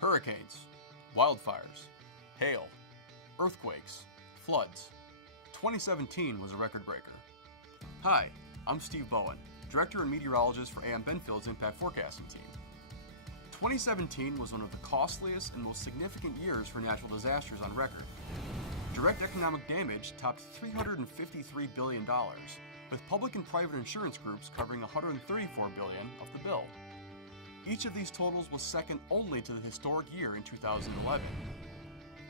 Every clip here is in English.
Hurricanes, wildfires, hail, earthquakes, floods. 2017 was a record breaker. Hi, I'm Steve Bowen, Director and Meteorologist for AM Benfield's Impact Forecasting Team. 2017 was one of the costliest and most significant years for natural disasters on record. Direct economic damage topped $353 billion, with public and private insurance groups covering $134 billion of the bill. Each of these totals was second only to the historic year in 2011.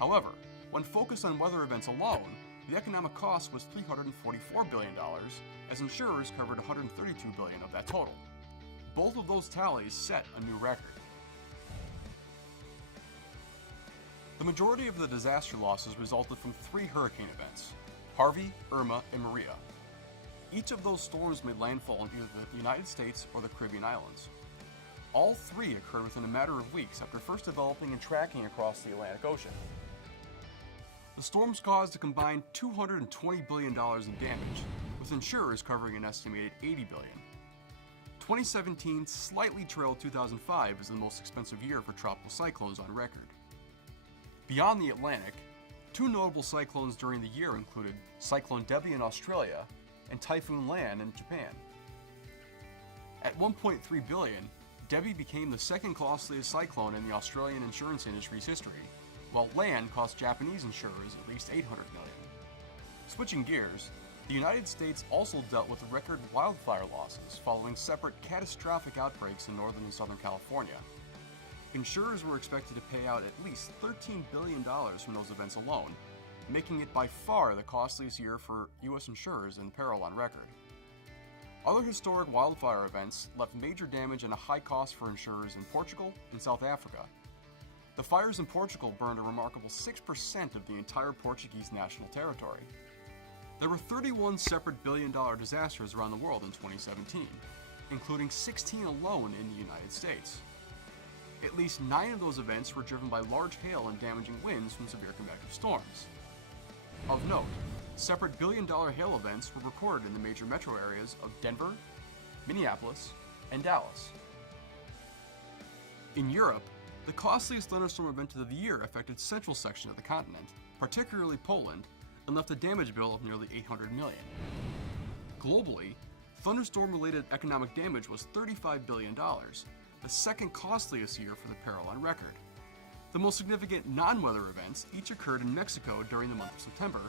However, when focused on weather events alone, the economic cost was $344 billion, as insurers covered $132 billion of that total. Both of those tallies set a new record. The majority of the disaster losses resulted from three hurricane events: Harvey, Irma, and Maria. Each of those storms made landfall in either the United States or the Caribbean islands. All three occurred within a matter of weeks after first developing and tracking across the Atlantic Ocean. The storms caused a combined $220 billion in damage, with insurers covering an estimated $80 billion. 2017 slightly trailed 2005 as the most expensive year for tropical cyclones on record. Beyond the Atlantic, two notable cyclones during the year included Cyclone Debbie in Australia and Typhoon Lan in Japan. At $1.3 billion, Debbie became the second costliest cyclone in the Australian insurance industry's history, while Lan cost Japanese insurers at least $800 million. Switching gears, the United States also dealt with record wildfire losses following separate catastrophic outbreaks in northern and southern California. Insurers were expected to pay out at least $13 billion from those events alone, making it by far the costliest year for U.S. insurers in peril on record. Other historic wildfire events left major damage and a high cost for insurers in Portugal and South Africa. The fires in Portugal burned a remarkable 6% of the entire Portuguese national territory. There were 31 separate billion-dollar disasters around the world in 2017, including 16 alone in the United States. At least 9 of those events were driven by large hail and damaging winds from severe convective storms. Of note, separate billion-dollar hail events were recorded in the major metro areas of Denver, Minneapolis, and Dallas. In Europe, the costliest thunderstorm event of the year affected central section of the continent, particularly Poland, and left a damage bill of nearly $800 million. Globally, thunderstorm-related economic damage was $35 billion, the second costliest year for the peril on record. The most significant non-weather events each occurred in Mexico during the month of September,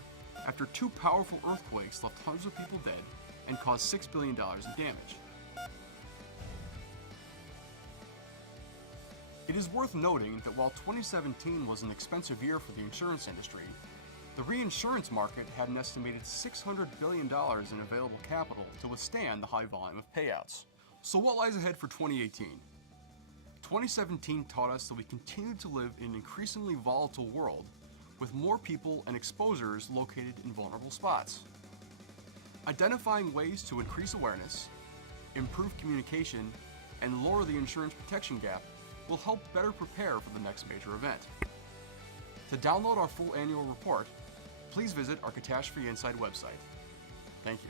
after two powerful earthquakes left hundreds of people dead and caused $6 billion in damage. It is worth noting that while 2017 was an expensive year for the insurance industry, the reinsurance market had an estimated $600 billion in available capital to withstand the high volume of payouts. So what lies ahead for 2018? 2017 taught us that we continue to live in an increasingly volatile world, with more people and exposures located in vulnerable spots. Identifying ways to increase awareness, improve communication, and lower the insurance protection gap will help better prepare for the next major event. To download our full annual report, please visit our Catastrophe Insight website. Thank you.